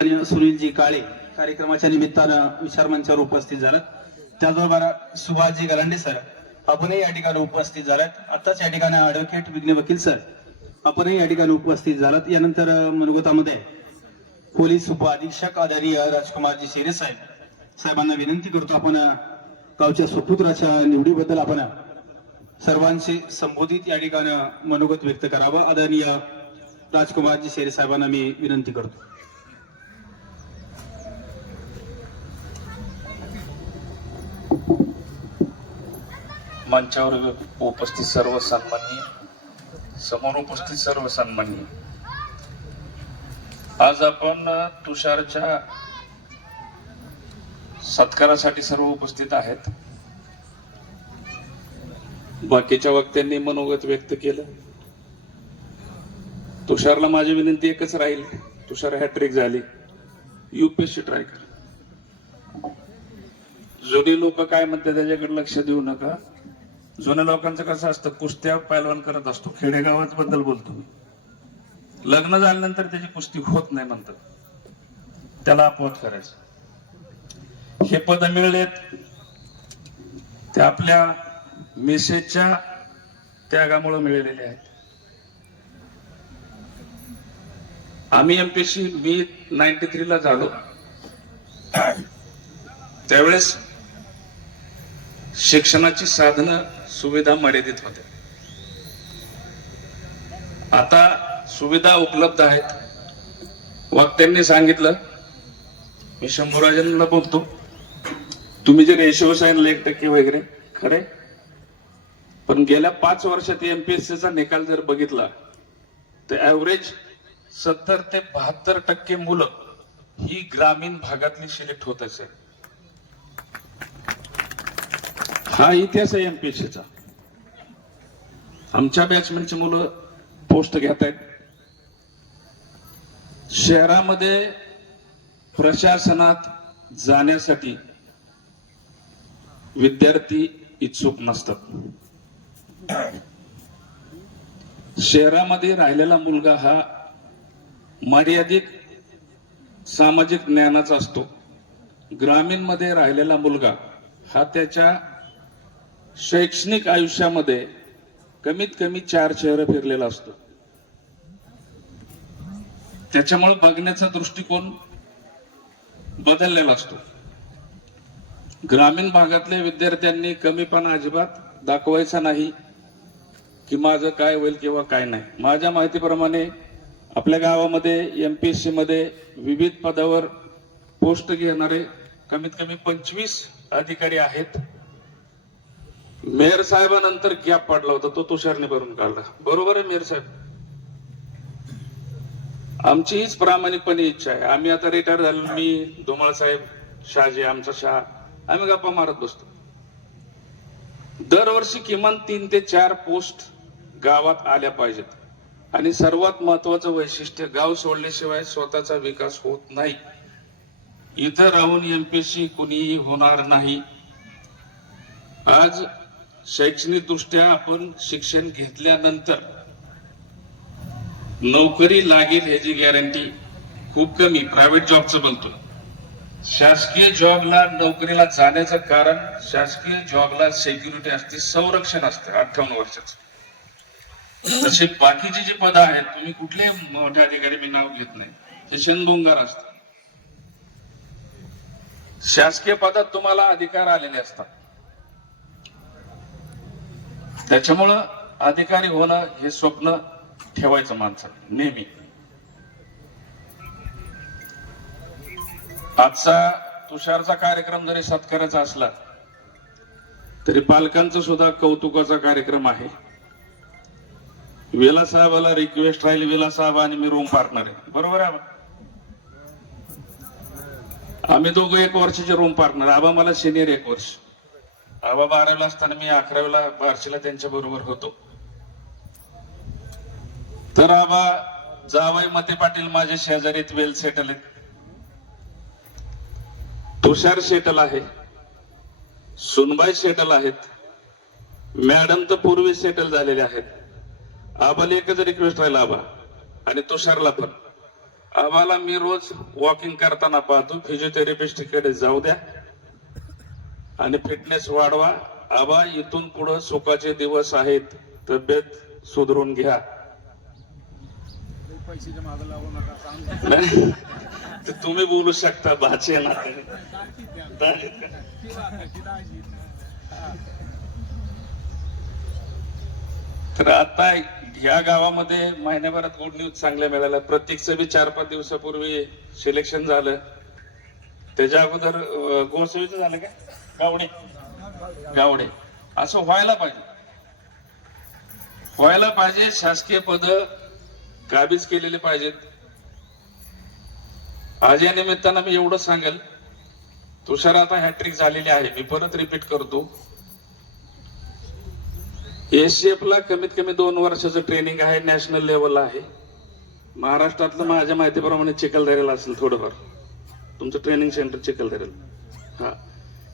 सुनीलजी काळे कार्यक्रमाच्या निमित्तानं विचारमंचावर उपस्थित झालं. त्याचबरोबर सुभाषजी गलांडे सर आपणही या ठिकाणी उपस्थित झालात. आताच या ठिकाणी ॲडव्होकेट विघ्ने वकील सर आपणही या ठिकाणी उपस्थित झालात. यानंतर मनोगतामध्ये पोलीस उप अधीक्षक आदरणीय राजकुमारजी शेरे साहेबांना विनंती करतो, आपण गावच्या सुपुत्राच्या निवडीबद्दल आपण सर्वांचे संबोधित या ठिकाणी मनोगत व्यक्त करावं. आदरणीय राजकुमारजी शेरे साहेबांना मी विनंती करतो. मंचावर उपस्थित सर्व सन्माननीय, समोर उपस्थित सर्व सन्माननीय, आज आपण तुषारच्या सत्कारासाठी सर्व उपस्थित आहेत. बाकीच्या वक्त्यांनी मनोगत व्यक्त केलं. तुषारला माझी विनंती एकच राहील, तुषार हॅट्रिक झाली, UPSC ट्राय कर. जुनी लोक काय म्हणतात त्याच्याकडे लक्ष देऊ नका. जुन्या लोकांचं कसं असतं, कुस्त्या पैलवान करत असतो. खेडेगावात बद्दल बोलतो मी. लग्न झाल्यानंतर त्याची कुस्ती होत नाही म्हणतात, त्याला अपवाद करायचं. हे पद मिळलेत ते आपल्या मेसेजच्या त्यागामुळे मिळालेले आहेत. आम्ही MPSC मी 93 ला झालो, त्यावेळेस शिक्षणाची साधनं सुविधा मर्यादित होत्या. आता सुविधा उपलब्ध आहेत. वक्त्यांनी सांगितलं, मी शंभूराजांना बोलतो, तुम्ही जे रेशो सांगितलं 1% वगैरे खरे, पण गेल्या 5 वर्षात MPSCचा निकाल जर बघितला तर ऍव्हरेज 70 ते 72% मुलं ही ग्रामीण भागातली सिलेक्ट होत असेल. हा इतिहास आहे MPSCचा. आमच्या बॅचमेनची मुलं पोस्ट घेत आहेत. शहरामध्ये प्रशासनात जाण्यासाठी विद्यार्थी इच्छुक नसतात. शहरामध्ये राहिलेला मुलगा हा मर्यादित सामाजिक ज्ञानाचा असतो. ग्रामीण मध्ये राहिलेला मुलगा हा त्याच्या शैक्षणिक आयुष्यामध्ये कमीत कमी 4 शहरं फिरलेला असतो. त्याच्यामुळे बघण्याचा दृष्टिकोन बदललेला असतो. ग्रामीण भागातल्या विद्यार्थ्यांनी कमीपणा अजिबात दाखवायचा नाही की माझं काय होईल किंवा काय नाही. माझ्या माहितीप्रमाणे आपल्या गावामध्ये MPSC मध्ये विविध पदावर पोस्ट घेणारे कमीत कमी 25 अधिकारी आहेत. मेयर साहेबानंतर गॅप पडला होता, तो तुषारने भरून काढला. बरोबर आहे मेयर साहेब, आमची हीच प्रामाणिकपणे इच्छा आहे. आम्ही आता रिटायर झालो, मी धुमाळ साहेब, शहाजी आमचा शहा, आम्ही गप्पा मारत बसतो. दरवर्षी किमान 3 ते 4 पोस्ट गावात आल्या पाहिजेत. आणि सर्वात महत्वाचं वैशिष्ट्य, गाव सोडल्याशिवाय स्वतःचा विकास होत नाही. इथं राहून MPSC कुणीही होणार नाही. आज शैक्षणिक दृष्ट्या आपण शिक्षण घेतल्यानंतर नोकरी लागेल याची गॅरंटी खूप कमी. प्रायव्हेट जॉबचं बोलतो. शासकीय जॉबला नोकरीला जाण्याचं कारण, शासकीय जॉबला सिक्युरिटी असते, संरक्षण असते 58 वर्षाचं. तसे बाकीची जी पदं आहेत, तुम्ही कुठले मोठे अधिकारी मी नाव घेत नाही, हे शनभुंगार असतात. शासकीय पदात तुम्हाला अधिकार आलेले असतात. त्याच्यामुळं अधिकारी होणं हे स्वप्न ठेवायचं माणसाने नेहमी. आजचा तुषारचा कार्यक्रम जरी सत्काराचा असला तरी पालकांचा सुद्धा कौतुकाचा कार्यक्रम आहे. वेला साहेबाला रिक्वेस्ट राहील, वेला साहेब आणि मी रूम पार्टनर आहे, बरोबर आहे. आम्ही दोघं 1 वर्षाचे रूम पार्टनर. आबा मला सिनियर 1 वर्ष. आबा 12वीला असताना मी 11वीला बार्शीला त्यांच्या बरोबर होतो. तर आबा जावई मते पाटील माझे शेजारीत वेल सेटल आहेत. तुषार सेटल आहे, सुनबाई सेटल आहेत, मॅडम तर पूर्वी सेटल झालेले आहेत. आबाला एकच रिक्वेस्ट राहिला, आबा आणि तुषारला पण, आबाला मी रोज वॉकिंग करताना पाहतो, फिजिओथेरपिस्टकडे जाऊ द्या आणि फिटनेस वाढवा. आबा इथून पुढे सुखाचे दिवस आहेत, तब्येत सुधारून घ्या. नाही, तर तुम्ही बोलू शकता भाचे ना. तर आता ह्या गावामध्ये महिन्याभरात गुड न्यूज चांगल्या मिळाल्या. प्रत्येकचं बी 4-5 दिवसापूर्वी सिलेक्शन झालं. त्याच्या अगोदर गोरसवीचं झालं का? गावडे असं व्हायला पाहिजे. शासकीय पद काबीज केलेले पाहिजेत. आज या निमित्तानं मी एवढं सांगेल, तुषार आता हॅट्रिक झालेली आहे. मी परत रिपीट करतो, एसीएफ ला कमीत कमी 2 वर्षाचं ट्रेनिंग आहे, नॅशनल लेवलला आहे. महाराष्ट्रातलं माझ्या माहितीप्रमाणे चिखलदऱ्याला असेल थोडंफार तुमचं ट्रेनिंग सेंटर चिखलदऱ्याला. हा,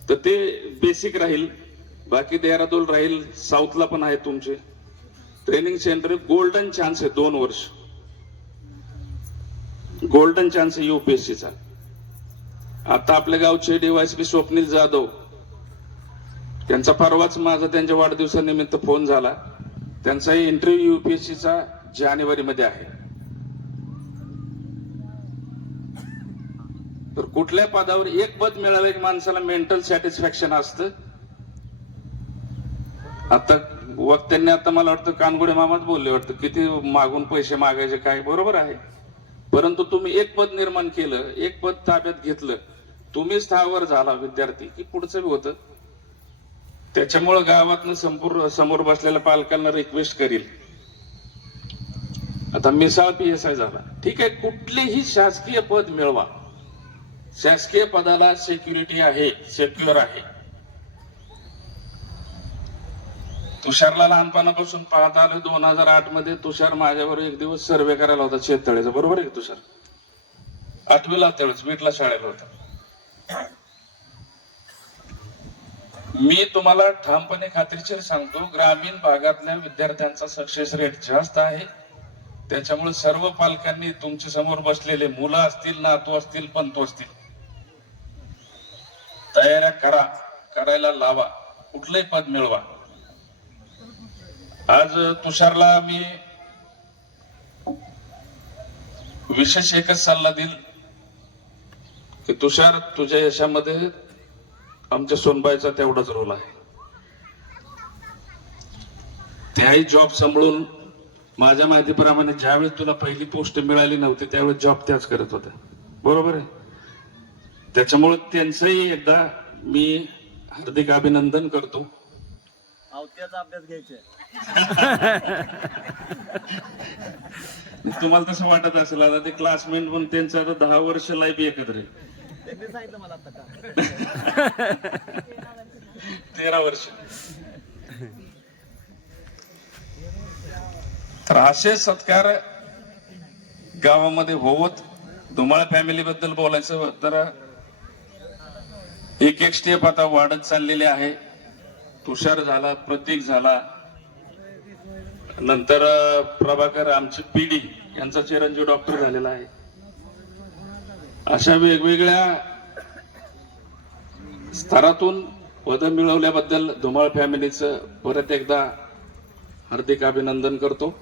तर ते बेसिक राहील. बाकी देहरादून राहील, साऊथला पण आहे तुमचे ट्रेनिंग सेंटर. गोल्डन चान्स आहे 2 वर्ष, गोल्डन चान्स आहे युपीएससीचा. आता आपल्या गावचे डीवायएसपी स्वप्नील जाधव, त्यांचा परवाच माझा त्यांच्या वाढदिवसानिमित्त फोन झाला. त्यांचा इंटरव्ह्यू युपीएससीचा जानेवारीमध्ये आहे. तर कुठल्या पदावर एक पद मिळालं की माणसाला मेंटल सॅटिस्फॅक्शन असतं. आता वक्त्यांनी आता मला वाटतं कानगुडे मामाच बोलले वाटतं, किती मागून पैसे मागायचे काय, बरोबर आहे. परंतु तुम्ही एक पद निर्माण केलं, एक पद ताब्यात घेतलं, तुम्ही स्थावर झाला विद्यार्थी की पुढचं बी होतं. त्याच्यामुळं गावातनं संपूर्ण समोर बसलेल्या पालकांना रिक्वेस्ट करील, आता मिसाळ PSI झाला, ठीक आहे, कुठलेही शासकीय पद मिळवा. शासकीय पदाला सिक्युरिटी आहे, सेक्युअर आहे. तुषारला लहानपणापासून पाहता आलं. 2008 मध्ये तुषार माझ्यावर एक दिवस सर्वे करायला होता शेततळ्याचा, बरोबर आहे तुषार? 8वीला त्यावेळेस बीटला शाळेला होता. मी तुम्हाला ठामपणे खात्रीशीर सांगतो, ग्रामीण भागातल्या विद्यार्थ्यांचा सक्सेस रेट जास्त आहे. त्याच्यामुळे सर्व पालकांनी तुमच्या समोर बसलेले मुलं असतील, नातू असतील, पंतू असतील, तयाऱ्या करायला लावा. कुठलंही पद मिळवा. आज तुषारला मी विशेष एकच सल्ला देईल की तुषार, तुझ्या यशामध्ये आमच्या सोनबाईचा तेवढाच रोल आहे. त्याही जॉब सांभाळून, माझ्या माहितीप्रमाणे ज्यावेळेस तुला पहिली पोस्ट मिळाली नव्हती त्यावेळेस जॉब त्याच करत होत्या, बरोबर आहे. त्याच्यामुळे त्यांचंही एकदा मी हार्दिक अभिनंदन करतो. त्याचा अभ्यास घ्यायचा. तुम्हाला तसं वाटत असेल, आता ते क्लासमेट पण त्यांचं आता 10 वर्ष लाईफ एकत्र आहे. त्यांनी सांगितलं मला आता का 13 वर्ष. तर असे सत्कार गावामध्ये होत. धुमाळ फॅमिली बद्दल बोलायचं तर एक स्टेप आता वाढत चाललेले आहे. तुषार झाला, प्रतीक झाला, नंतर प्रभाकर, आमची पिढी, यांचा चिरंजीव डॉक्टर झालेला आहे. अशा वेगवेगळ्या स्तरातून पद मिळवल्याबद्दल धुमाळ फॅमिलीचं परत एकदा हार्दिक अभिनंदन करतो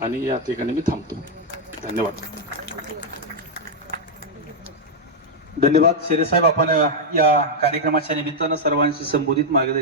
आणि या ठिकाणी मी थांबतो. धन्यवाद. धन्यवाद शेरे साहेब. आपण या कार्यक्रमाच्या निमित्तानं सर्वांशी संबोधित मार्गदर्शन